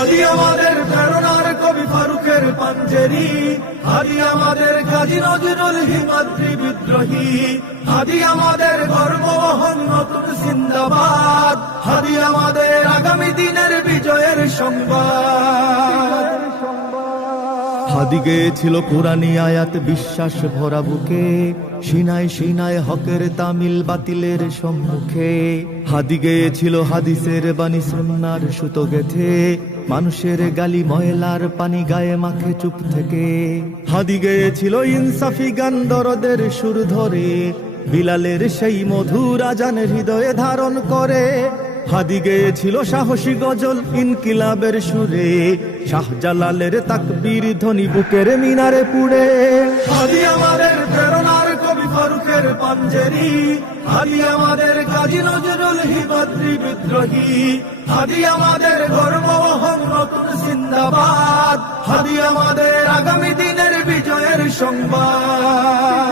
হাদি আমাদের প্রেরণার কবি ফারুকের পাঞ্জেরি, হাদি আমাদের কাজী নজরুল হিমাদ্রি বিদ্রোহী, হাদি আমাদের গর্ববহন নতুন জিন্দাবাদ, হাদি আমাদের আগামী দিনের বিজয়ের সংবাদ। হাদি গেয়েছিল কোরআনী আয়াত বিশ্বাস ভরা বুকে, সিনায় সিনায় হকের তামিল বাতিলের সম্মুখে। হাদি গেয়েছিল হাদিসের বাণী সুন্নাহর সুতো গেথে, মানুষের গালি ময়লার পানি গায়ে মাখে চুপ থেকে। হাদি গেয়েছিল ইনসাফি গান দরদের সুর ধরে, বিলালের সেই মধুর আজান হৃদয়ে ধারণ করে। হাদি গেয়েছিল সাহসী গজল ইনকিলাবের সুরে, শাহজালালের তাকবীর ধ্বনি বুকের মিনারে পুড়ে। হাদি আমাদের প্রেরণার কবি ফারুকের পাঞ্জেরি, হাদি আমাদের কাজী নজরুল হিমাদ্রি বিদ্রোহী, হাদি আমাদের গর্ববহন নতুন জিন্দাবাদ, হাদি আমাদের আগামী দিনের বিজয়ের সংবাদ।